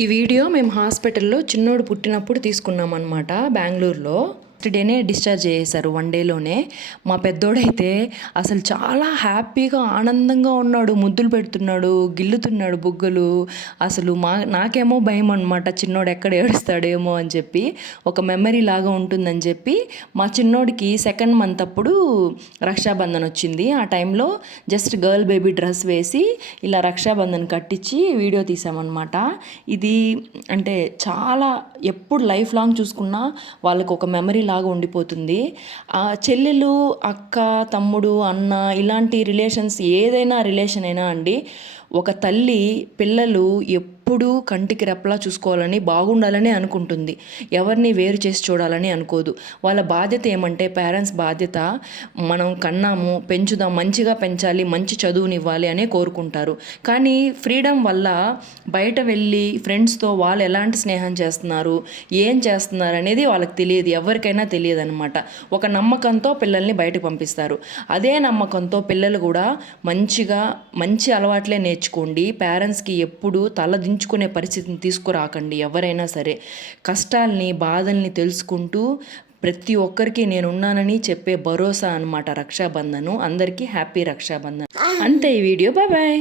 ఈ వీడియో మేము హాస్పిటల్లో చిన్నోడు పుట్టినప్పుడు తీసుకున్నామన్నమాట బెంగళూరులో. నెక్స్ట్ డేనే డిశ్చార్జ్ చేసేసారు 1 డేలోనే. మా పెద్దోడైతే అసలు చాలా హ్యాపీగా ఆనందంగా ఉన్నాడు, ముద్దులు పెడుతున్నాడు, గిల్లుతున్నాడు బుగ్గలు. అసలు నాకేమో భయం అనమాట, చిన్నోడు ఎక్కడ ఏడుస్తాడేమో అని చెప్పి. ఒక మెమరీ లాగా ఉంటుందని చెప్పి మా చిన్నోడికి 2nd మంత్ అప్పుడు రక్షాబంధన్ వచ్చింది. ఆ టైంలో జస్ట్ గర్ల్ బేబీ డ్రెస్ వేసి ఇలా రక్షాబంధన్ కట్టించి వీడియో తీసామన్నమాట. ఇది అంటే చాలా ఎప్పుడు లైఫ్ లాంగ్ చూసుకున్నా వాళ్ళకు ఒక మెమరీ లాగా ఉండిపోతుంది. చెల్లెలు, అక్క, తమ్ముడు, అన్న ఇలాంటి రిలేషన్స్ ఏదైనా రిలేషన్ అయినా అండి, ఒక తల్లి పిల్లలు ఎప్పుడూ కంటికి రెప్పలా చూసుకోవాలని, బాగుండాలని అనుకుంటుంది. ఎవరిని వేరు చేసి చూడాలని అనుకోదు. వాళ్ళ బాధ్యత ఏమంటే, పేరెంట్స్ బాధ్యత మనం కన్నాము, పెంచుదాం, మంచిగా పెంచాలి, మంచి చదువునివ్వాలి అనే కోరుకుంటారు. కానీ ఫ్రీడమ్ వల్ల బయట వెళ్ళి ఫ్రెండ్స్తో వాళ్ళు ఎలాంటి స్నేహం చేస్తున్నారు, ఏం చేస్తున్నారు అనేది వాళ్ళకి తెలియదు, ఎవరికైనా తెలియదు అనమాట. ఒక నమ్మకంతో పిల్లల్ని బయటకు పంపిస్తారు. అదే నమ్మకంతో పిల్లలు కూడా మంచి అలవాట్లే నేర్చుకోండి. పేరెంట్స్కి ఎప్పుడు తల దించుకునే పరిస్థితిని తీసుకురాకండి. ఎవరైనా సరే కష్టాల్ని, బాధల్ని తెలుసుకుంటూ ప్రతి ఒక్కరికి నేనున్నానని చెప్పే భరోసా అనమాట రక్షాబంధను. అందరికీ హ్యాపీ రక్షాబంధన్. అంతే ఈ వీడియో. Bye bye.